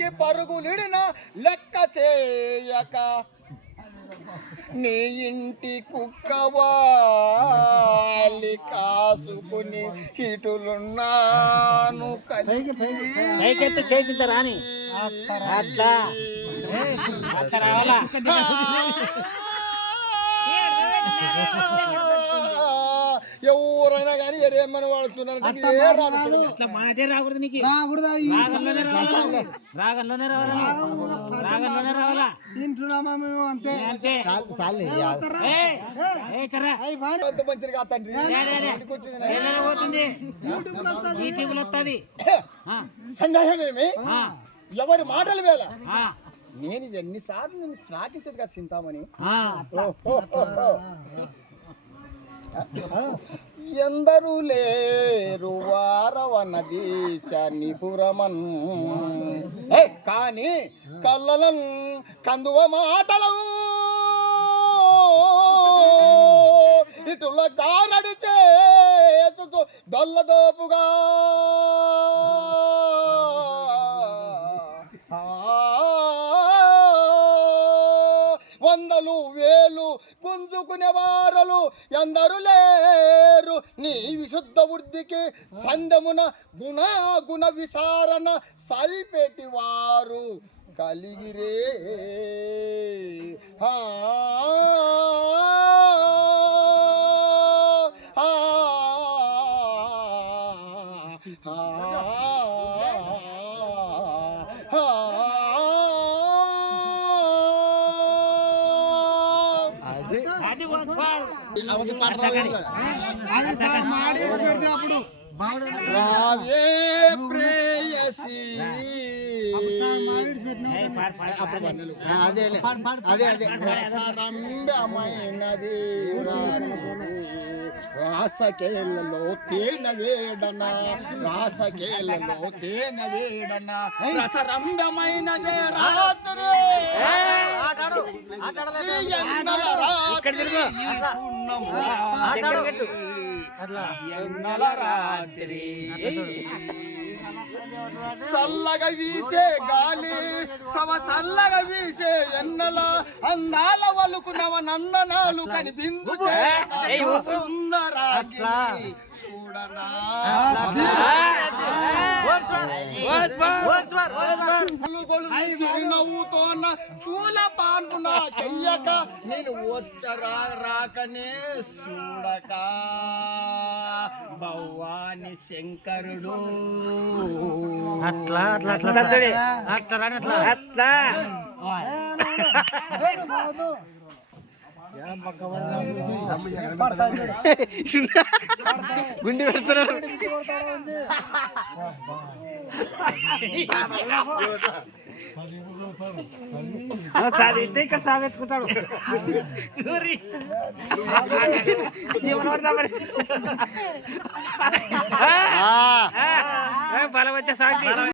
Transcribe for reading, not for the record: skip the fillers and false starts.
పైకి పరుగులిడిన లెక్క చేయక నీ ఇంటి కుక్కవాలి కాసుకుని ఇటులున్నాను పైకెత్తి చేతింటారా అని అట్లా రావాలా ఎవరైనా కానీ ఏమని వాడుతున్నారు మాటే రాకూడదు నీకు రాగంలోనే రావాలా తింటున్నామా మేము అంతే అంతే మంచిగా తండ్రి పోతుంది యూట్యూబ్లో వస్తుంది సందేహమేమి ఎవరి మాటలు వేళ నేను ఎన్నిసార్లు నేను శ్లాఘించదు కదా చింతామణి ఎందరూ లేరు వారవన్నది చనిపురమన్ కానీ కళ్ళలను కందువ మాటలు ఇటుల గారడి చేస్తూ దొల్లదోపుగా వందలు వేలు గుంజుకునే వారలు ఎందరు లేరు నీ విశుద్ధ వృద్ధికి సందమున గుణ విసారణ సల్పెట్టి వారు కలిగిరే రావే ప్రేయసి రసరంభమైనది రాసకేళ్ళలో తేనె వేడన రసరంభమైనదే రాత్రి ఎన్నల రాత్రి చల్లగా వీసే గాలి సల్లగా వీసే ఎన్నల అందాల వలుకునవ నందనాలు కనిపిందు సుందరాగిని చూడనా చిరునవ్వుతోన్న పూల పాన్పున చెయ్యక నేను రాకనే చూడక భవాని శంకరుడు అట్లా అట్లా అట్లా అట్లా అట్లా గుండి పెడుతున్నారు సాధితే ఇక్కడ సాగెత్తుకుంటాడు బలం వచ్చే సాగి